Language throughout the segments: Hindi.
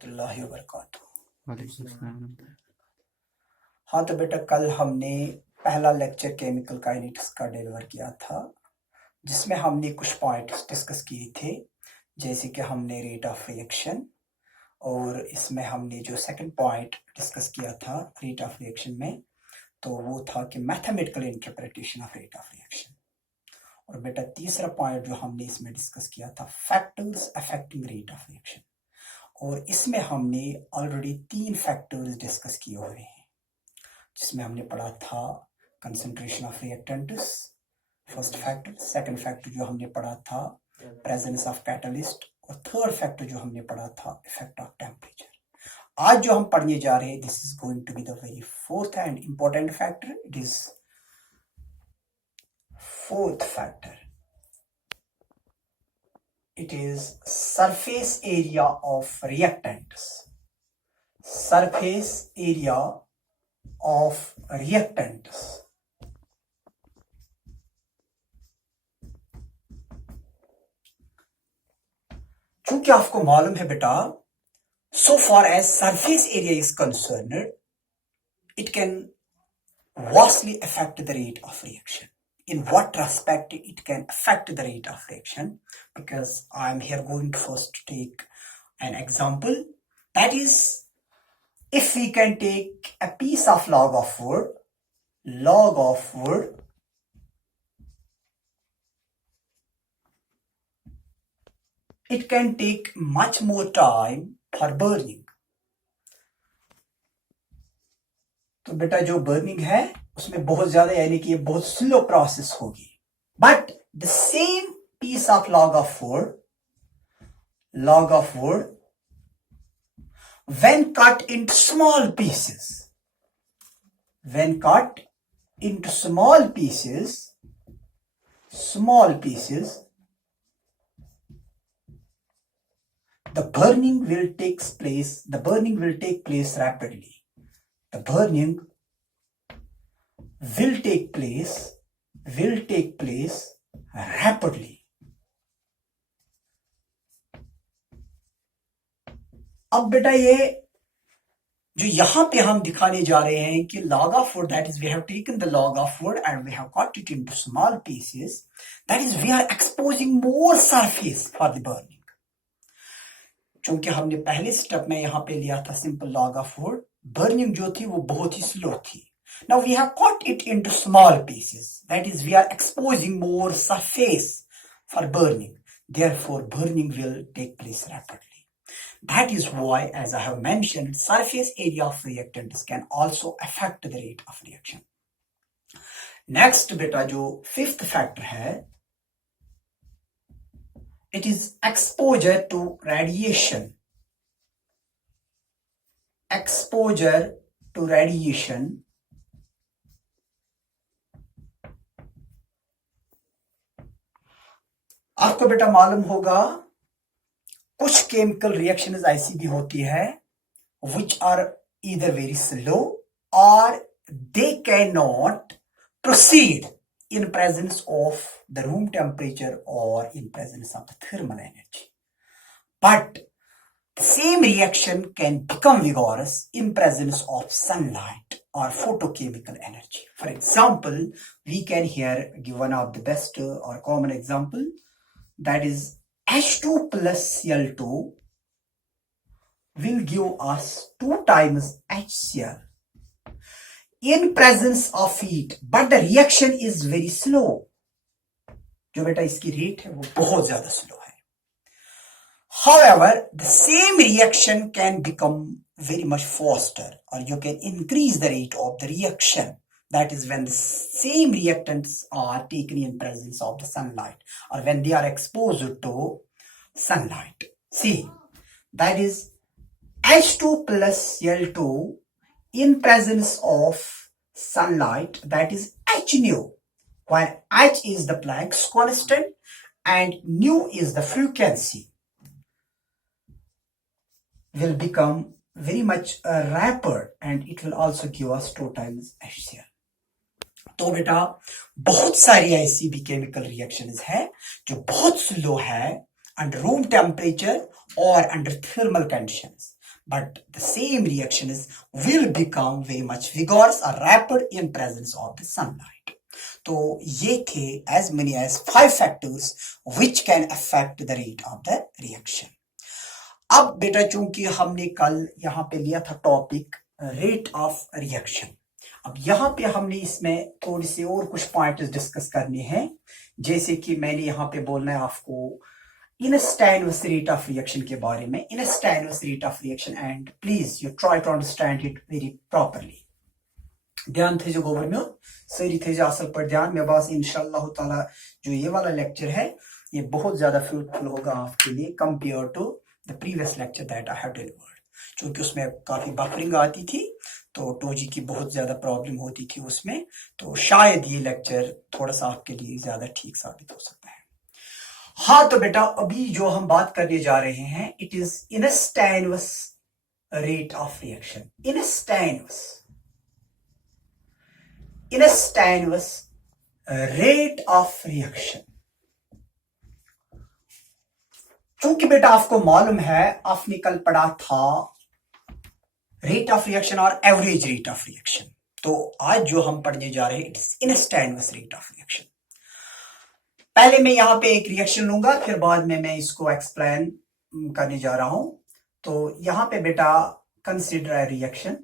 रहमतुल्लाहि व बरकातुहू। वालेकुम सलाम। हाँ तो बेटा कल हमने पहला लेक्चर केमिकल काइनेटिक्स का डिलीवर किया था, जिसमें हमने कुछ पॉइंट्स डिस्कस किए थे, जैसे कि हमने रेट ऑफ रिएक्शन, और इसमें हमने जो सेकंड पॉइंट डिस्कस किया था रेट ऑफ रिएक्शन में, तो वो था कि mathematical interpretation of rate of reaction. और बेटा तीसरा पॉइंट जो हमने इसमें डिस्कस किया था factors affecting rate of reaction, और इसमें हमने ऑलरेडी 3 फैक्टर्स डिस्कस किए हुए हैं, जिसमें हमने पढ़ा था concentration of reactants first factor, second factor जो हमने पढ़ा था प्रेजेंस ऑफ कैटलिस्ट, और थर्ड फैक्टर जो हमने पढ़ा था इफेक्ट ऑफ टेम्परेचर। आज जो हम पढ़ने जा रहे हैं this is going to be the very fourth and important factor. It is fourth factor, it is surface area of reactants. Surface area of reactants. चूंकि आपको मालूम है बेटा, so far as surface area is concerned, it can vastly affect the rate of reaction. In what respect it can affect the rate of reaction? Because I am here going to first take an example. That is, if we can take a piece of log of wood, it can take much more time for burning. तो बेटा जो बर्निंग है उसमें बहुत ज्यादा, यानी कि ये बहुत स्लो प्रोसेस होगी, but the same piece of log of wood when cut into small pieces, the burning will take place rapidly. The burning will take place rapidly. अब बेटा ये जो यहां पे हम दिखाने जा रहे हैं कि log of wood, that is we have taken the log of wood and we have cut it into small pieces, that is we are exposing more surface for the burning. चूंकि हमने पहले स्टेप में यहां पे लिया था simple log of wood, burning जो थी वो बहुत ही स्लो थी. Now we have cut it into small pieces, that is we are exposing more surface for burning, therefore burning will take place rapidly. That is why, as I have mentioned, surface area of reactants can also affect the rate of reaction. Next बेटा जो fifth factor है, it is exposure to radiation. Exposure to radiation आपको बेटा मालूम होगा कुछ केमिकल रिएक्शंस ऐसी भी होती है which are either very slow or they cannot proceed in presence of the room temperature or in presence of the thermal energy. But the same reaction can become vigorous in presence of sunlight or photochemical energy. For example, we can here give one of the best or common example, that is H2 plus Cl2 will give us 2 times HCl in presence of heat, but the reaction is very slow. जो बेटा इसकी रेट है वो बहुत ज्यादा स्लो है. However, the same reaction can become very much faster, or you can increase the rate of the reaction. That is when the same reactants are taken in presence of the sunlight, or when they are exposed to sunlight. See, that is H2 plus Cl2 in presence of sunlight, that is H nu, where H is the Planck's constant and nu is the frequency, will become very much rapid and it will also give us 2 times HCl. तो बेटा बहुत सारी ऐसी भी केमिकल रिएक्शंस है जो बहुत स्लो है अंडर रूम टेम्परेचर और under thermal conditions, but the same reactions will become very much vigorous or rapid in presence of the sunlight. तो ये थे as many as 5 factors which can affect the rate of the reaction. अब बेटा चूंकि हमने कल यहाँ पे लिया था टॉपिक रेट ऑफ रिएक्शन, अब यहाँ पे हमने इसमें थोड़ी सी और कुछ पॉइंट्स डिस्कस करने हैं, जैसे कि मैंने यहाँ पे बोलना है आपको इंस्टैंटेनियस रेट ऑफ रिएक्शन के बारे में. Instantaneous rate of reaction and please you try to understand it very properly. ध्यान थे जो गोबर में सही थे जो असल पर ध्यान में बस इंशाल्लाह ताला जो ये वाला लेक्चर है ये बहुत ज्यादा फ्रूटफुल होगा आपके लिए compare to the previous lecture that I have delivered. क्योंकि उसमें काफी बफरिंग आती थी तो टोजी की बहुत ज्यादा प्रॉब्लम होती थी उसमें, तो शायद ये लेक्चर थोड़ा सा आपके लिए ज्यादा ठीक साबित हो सकता है. हाँ तो बेटा अभी जो हम बात करने जा रहे हैं it is instantaneous rate of reaction. Instantaneous rate of reaction. क्योंकि बेटा आपको मालूम है आपने कल पढ़ा था रेट ऑफ रिएक्शन और एवरेज रेट ऑफ रिएक्शन, तो आज जो हम पढ़ने जा रहे हैं it is instantaneous rate of reaction. पहले मैं यहां पे एक रिएक्शन लूंगा फिर बाद में मैं इसको एक्सप्लेन करने जा रहा हूं. तो यहां पे बेटा consider a reaction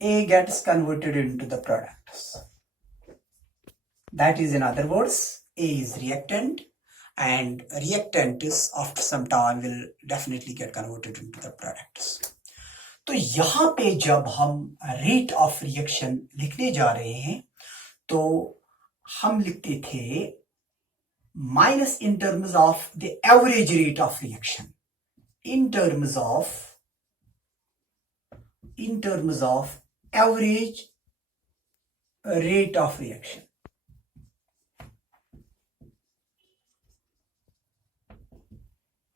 A gets converted into the products. That is, in other words, A is reactant and reactant is after some time will definitely get converted into the products. तो यहां पे जब हम रेट ऑफ रिएक्शन लिखने जा रहे हैं तो हम लिखते थे minus in terms of the average rate of reaction, in terms of average rate of reaction.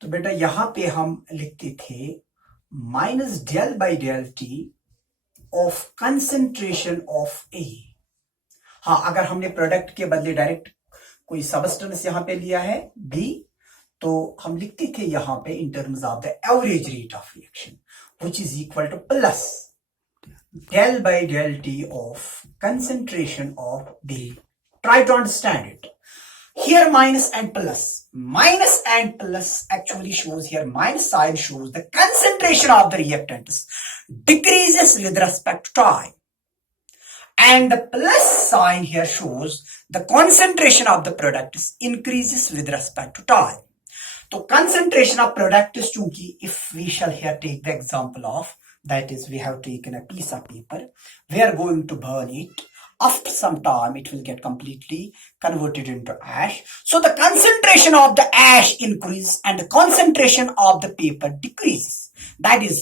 तो बेटा यहां पे हम लिखते थे minus del by del T of concentration of A. हाँ अगर हमने प्रोडक्ट के बदले डायरेक्ट कोई सबस्टेंस यहां पे लिया है बी तो हम लिखते थे यहां पे इन terms of the average rate of reaction which is equal two plus del by del T of concentration of B. Try to understand it. Here minus and plus. Minus and plus actually shows here, minus sign shows the concentration of the reactants decreases with respect to time. And the plus sign here shows the concentration of the products increases with respect to time. So concentration of products chunki if we shall here take the example of, that is we have taken a piece of paper, we are going to burn it. After some time it will get completely converted into ash. So the concentration of the ash increases and the concentration of the paper decreases. That is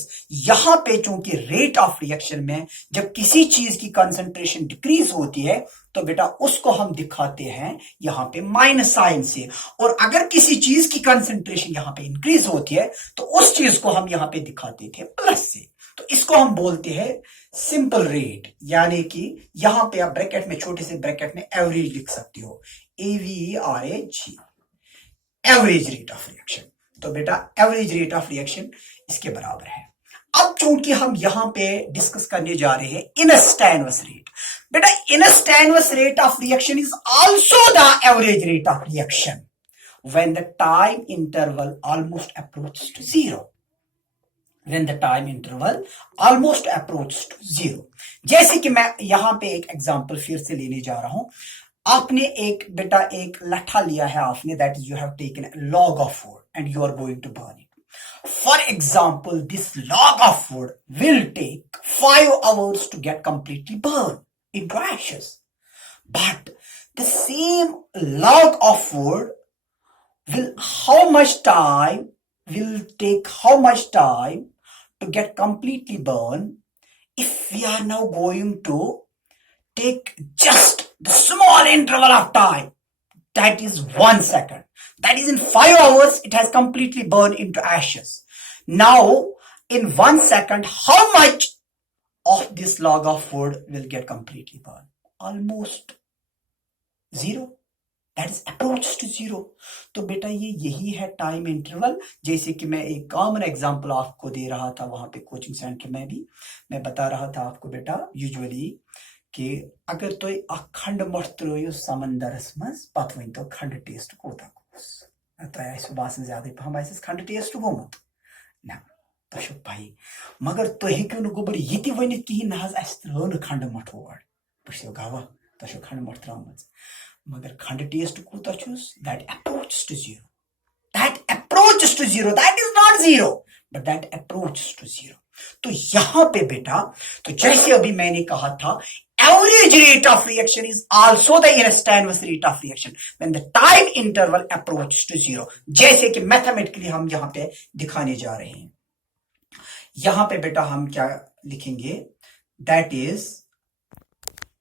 यहां पे चूंकि रेट ऑफ रिएक्शन में जब किसी चीज की कंसंट्रेशन डिक्रीज होती है तो बेटा उसको हम दिखाते हैं यहां पे माइनस साइन से, और अगर किसी चीज की कंसंट्रेशन यहां पे इंक्रीज होती है तो उस चीज को हम यहां पे दिखाते थे प्लस से. तो इसको हम बोलते हैं सिंपल रेट, यानी कि यहां पे आप ब्रैकेट में छोटे से ब्रैकेट में एवरेज लिख सकते हो, AVERAG, average rate of reaction. तो बेटा एवरेज रेट ऑफ रिएक्शन इसके बराबर है. अब चूंकि हम यहां पे डिस्कस करने जा रहे हैं इंस्टैंटेनियस रेट, बेटा instantaneous rate of reaction is also the average rate of reaction when the time interval almost approach to zero. When the time interval almost approaches to zero. जैसे कि मैं यहां पे एक एग्जांपल फिर से लेने जा रहा हूं. आपने एक बेटा एक लट्ठा लिया है आपने, that is you have taken a log of wood and you are going to burn it. For example, this log of wood will take 5 hours to get completely burned into ashes. But the same log of wood will take how much time to get completely burned if we are now going to take just the small interval of time, that is 1 second. That is in 5 hours it has completely burned into ashes. Now in 1 second how much of this log of wood will get completely burned? Almost zero. That is approach to zero. तो बेटा ये यही है टाइम इंटरवल. जैसे कि मैं एक कॉमन एग्जांपल आपको दे रहा था वहां पे कोचिंग सेंटर में भी मैं बता रहा था आपको बेटा यूजुअली कि अगर तुम अखंड मठ त्रोयो समंदरस मज पत वन तो खंड टेस्ट कोता कोस तो बासन ज्यादा हम खंड टेस्ट गोमुत ना तो भाई मगर तुम हेक्यो न गोबर ये वनित कहीं ना त्रो न खंड मठ और बो गवा तो खंड मठ त्रमज मगर खंड टेस्ट कूता that approach to zero. That approaches to zero. That is not zero, but that approaches to zero. तो यहां पे बेटा तो जैसे अभी मैंने कहा था average rate of reaction is also the instantaneous rate of reaction when the time interval approaches to zero. जैसे कि मैथमेटिकली हम यहां पे दिखाने जा रहे हैं. यहां पे बेटा हम क्या लिखेंगे? That is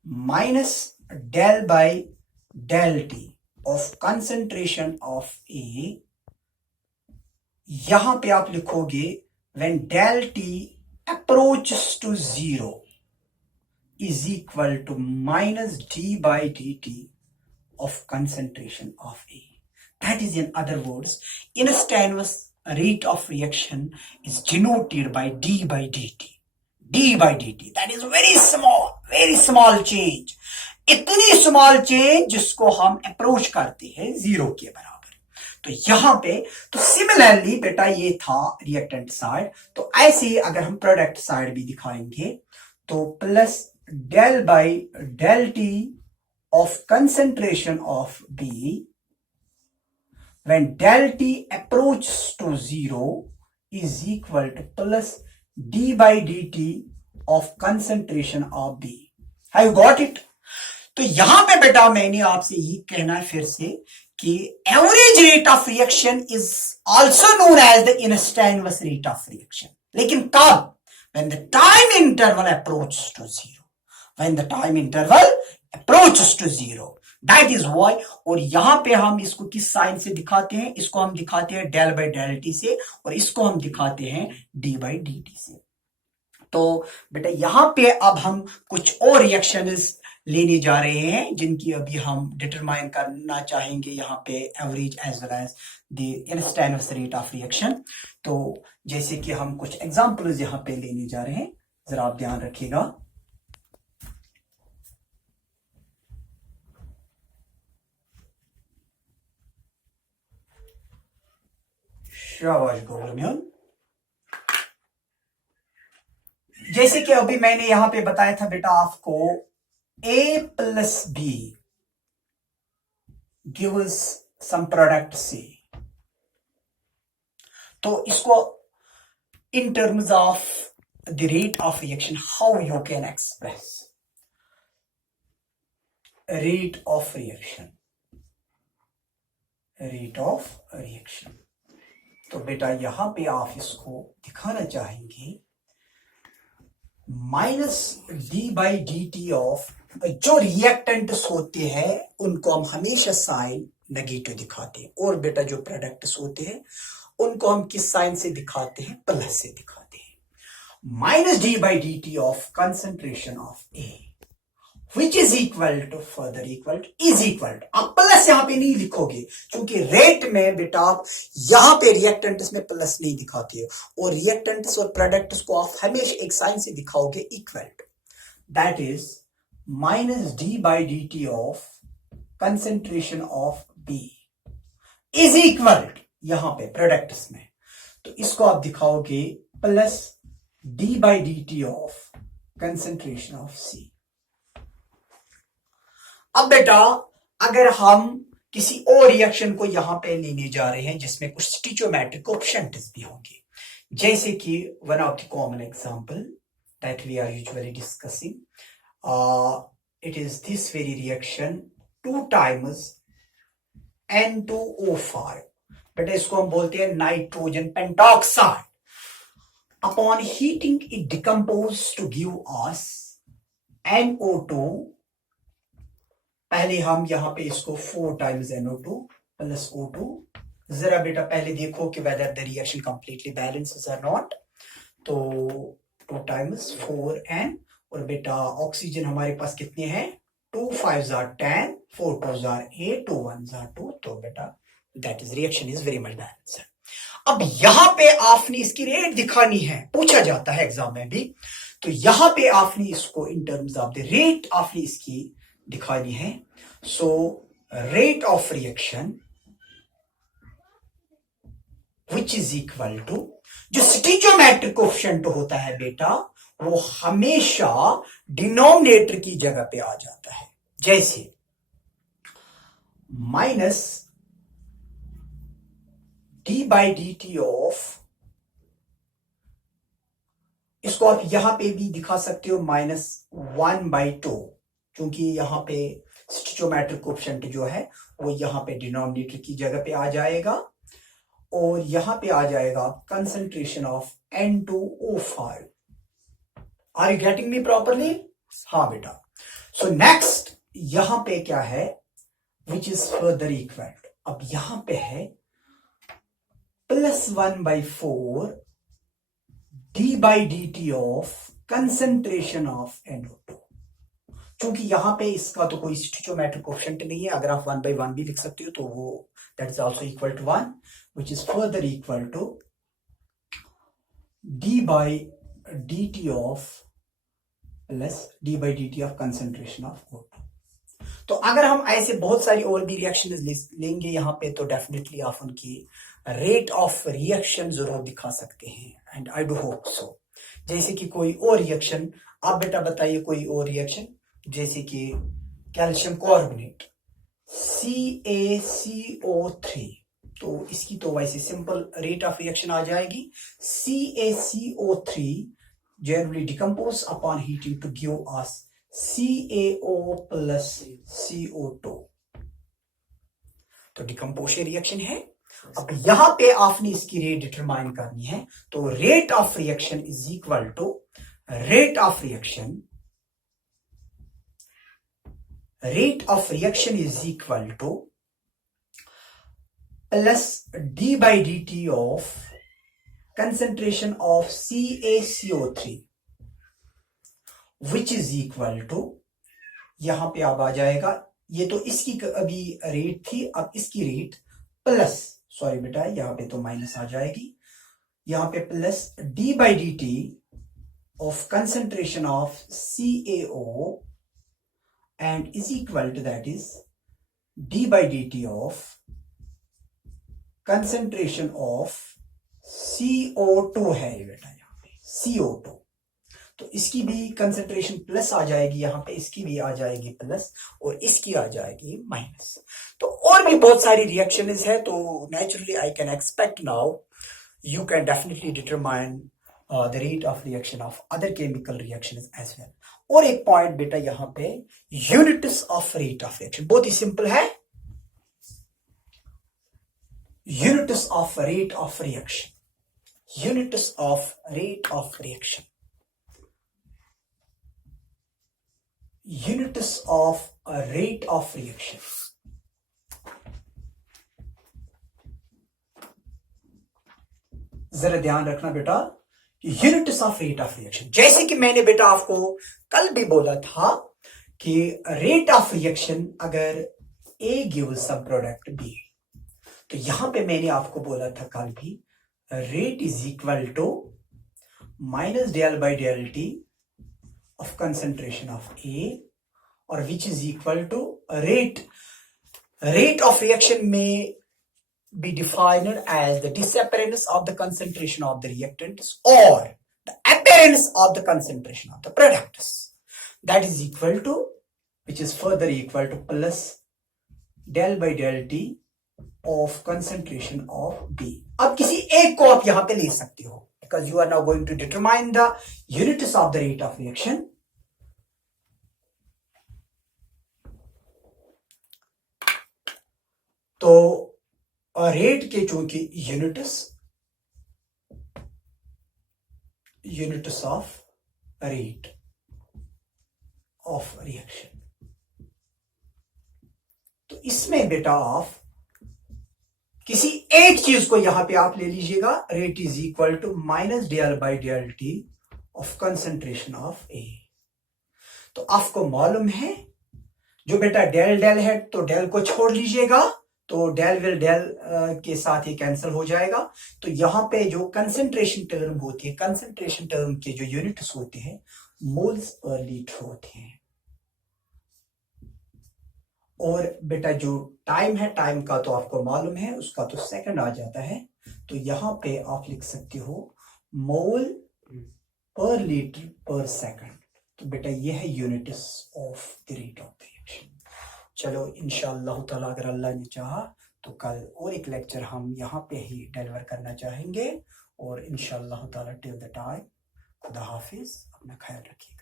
minus del by del t of concentration of A. यहां पे आप लिखोगे when del t approaches to zero is equal to minus d by dt of concentration of A. That is, in other words, instantaneous rate of reaction is denoted by d by dt. d by dt. That is very small change. इतनी स्मॉल चेंज जिसको हम अप्रोच करते हैं जीरो के बराबर. तो यहां पे तो सिमिलरली बेटा ये था रिएक्टेंट साइड. तो ऐसे ही अगर हम प्रोडक्ट साइड भी दिखाएंगे तो plus del by del T of concentration of B when del t approaches to zero is equal to plus d by dt of concentration of B. Have you got it? तो यहां पे बेटा मैंने आपसे ये कहना है फिर से कि average rate of reaction is also known as the instantaneous rate of reaction. लेकिन कब? when the time interval approaches to zero. when the time interval approaches to zero. that is why. और यहां पे हम इसको किस साइन से दिखाते हैं? इसको हम दिखाते हैं डेल बाई डेल टी से और इसको हम दिखाते हैं डी बाई डी टी से. तो बेटा यहां पे अब हम कुछ और रिएक्शंस लेने जा रहे हैं जिनकी अभी हम डिटरमाइन करना चाहेंगे यहां पे average as well as the instantaneous rate of reaction. तो जैसे कि हम कुछ एग्जांपल्स यहां पे लेने जा रहे हैं, जरा आप ध्यान रखिएगा. शाबाश गवर्नमेंट. जैसे कि अभी मैंने यहां पे बताया था बेटा आपको A plus B gives some product C. तो इसको in terms of the rate of reaction, how you can express rate of reaction. Rate of reaction. तो बेटा यहां पे आप इसको दिखाना चाहेंगे minus D by D T of जो रिएक्टेंट्स होते हैं उनको हम हमेशा साइन नेगेटिव दिखाते हैं और बेटा जो प्रोडक्ट्स होते हैं उनको हम किस साइन से दिखाते हैं? प्लस से दिखाते हैं. Minus D by D T of concentration of A which is equal to further equal to is equal to. आप प्लस यहां पे नहीं लिखोगे क्योंकि रेट में बेटा आप यहां पे रिएक्टेंट्स में प्लस नहीं दिखाते हो और रिएक्टेंट्स और प्रोडक्ट्स को आप हमेशा एक साइन से दिखाओगे equal to. That is minus D by D T of concentration of B is equal to यहां पे प्रोडक्ट्स में तो इसको आप दिखाओगे plus d by D T of concentration of C. अब बेटा अगर हम किसी और रिएक्शन को यहां पे लेने जा रहे हैं जिसमें कुछ स्टिचोमेट्रिक कोएफिशिएंट्स भी होंगे, जैसे कि one of the common example that we are usually discussing, it is this very reaction 2 times N2O5. बेटा इसको हम बोलते हैं nitrogen pentoxide. Upon heating it decompose to give us NO2. पहले हम यहां पे इसको 4 times NO2 plus O2. जरा बेटा पहले देखो कि whether the reaction completely balances or not. तो 2 टाइम्स 4n, और बेटा ऑक्सीजन हमारे पास कितने हैं, 2 5 जार 10, 4 2 जार 8, 2 1 जार 2, तो बेटा that is reaction is very much balanced. अब यहां पे आपने इसकी रेट दिखानी है, पूछा जाता है एग्जाम में भी, तो यहां पे आपने इसको in terms of the rate आपने इसकी दिखानी है। So rate of reaction which is equal to, जो स्टिचोमेट्रिक कोएफिशिएंट होता है बेटा वो हमेशा डिनोमिनेटर की जगह पे आ जाता है, जैसे minus D by D T of, इसको आप यहां पे भी दिखा सकते हो -1/2, क्योंकि यहां पे स्टिचोमेट्रिक कोएफिशिएंट जो है वो यहां पे डिनोमिनेटर की जगह पे आ जाएगा, और यहां पे आ जाएगा concentration of N2O5। Are you getting me properly? हाँ बेटा। सो नेक्स्ट यहां पे क्या है, विच इज फर्दर इक्वल, अब यहां पे है +1/4 D by D T of concentration of NO2। चूंकि यहां पे इसका तो कोई स्टिचोमेट्रिक कोएफिशिएंट नहीं है, अगर आप 1/1 भी लिख सकते हो तो वो that is also equal to 1, which is further equal to d by dt of plus d by dt of concentration of O2। तो अगर हम ऐसे बहुत सारी और भी रिएक्शन लेंगे यहाँ पे, तो डेफिनेटली आप उनकी रेट ऑफ रिएक्शन जरूर दिखा सकते हैं, and I do hope so. जैसे कि कोई और रिएक्शन, आप बेटा बताइए कोई और रिएक्शन, जैसे कि कैल्शियम कार्बोनेट CaCO3, तो इसकी तो वैसे सिंपल रेट ऑफ रिएक्शन आ जाएगी, CaCO3 generally decompose upon heating to give us CaO plus CO2, तो डिकम्पोशन रिएक्शन है। अब यहां पे आपने इसकी रेट डिटरमाइन करनी है, तो rate of reaction is equal to rate of reaction is equal to plus d by dt of concentration of CaCO3 which is equal to, यहां पे अब आ जाएगा, ये तो इसकी अभी रेट थी, अब इसकी रेट प्लस, सॉरी बेटा यहां पे तो माइनस आ जाएगी, यहां पे plus d by dt of concentration of CaO and is equal to, that is d by dt of concentration of CO2 है ये बेटा, यहां पे CO2, तो इसकी भी कंसेंट्रेशन प्लस आ जाएगी, यहां पे इसकी भी आ जाएगी प्लस, और इसकी आ जाएगी माइनस। तो और भी बहुत सारी रिएक्शंस है, तो naturally I can expect now you can definitely determine the rate of reaction of other chemical reactions as well. और एक पॉइंट बेटा यहां पे, units of rate of reaction, बहुत ही सिंपल है, units of rate of reaction, units of rate of reaction, units of rate of reaction। जरा ध्यान रखना बेटा, units of rate of reaction, जैसे कि मैंने बेटा आपको कल भी बोला था कि रेट ऑफ रिएक्शन अगर A गिव्स सब प्रोडक्ट B, तो यहां पे मैंने आपको बोला था कल भी, rate is equal to minus del by del T of concentration of A, और which is equal to rate of reaction में be defined as the disappearance of the concentration of the reactants or the appearance of the concentration of the products, that is equal to, which is further equal to plus del by del T of concentration of B। अब किसी एक को आप यहां पे ले सकते हो, because you are now going to determine the units of the rate of reaction। तो रेट के चूंकि units of rate of reaction, तो इसमें बेटा आप किसी एक चीज को यहां पे आप ले लीजिएगा, rate is equal to minus del by del T of concentration of A. तो आपको मालूम है जो बेटा डेल डेल है तो डेल को छोड़ लीजिएगा, तो डेल विल डेल के साथ ही कैंसिल हो जाएगा। तो यहां पे जो कंसंट्रेशन टर्म होती है, कंसंट्रेशन टर्म के जो यूनिट्स होते हैं मोल्स पर लीटर होते हैं। और बेटा जो टाइम है, टाइम का तो आपको मालूम है, उसका तो सेकंड आ जाता है। तो यहां पे आप लिख सकते हो मोल पर लीटर पर सेकंड। तो बेटा ये है units of the rate of reaction. चलो इंशाअल्लाह ताला अगर अल्लाह ने चाहा तो कल और एक लेक्चर हम यहाँ पे ही डिलीवर करना चाहेंगे। और इंशाअल्लाह ताला टिल द टाइम खुदा हाफिज, अपना ख्याल रखिएगा।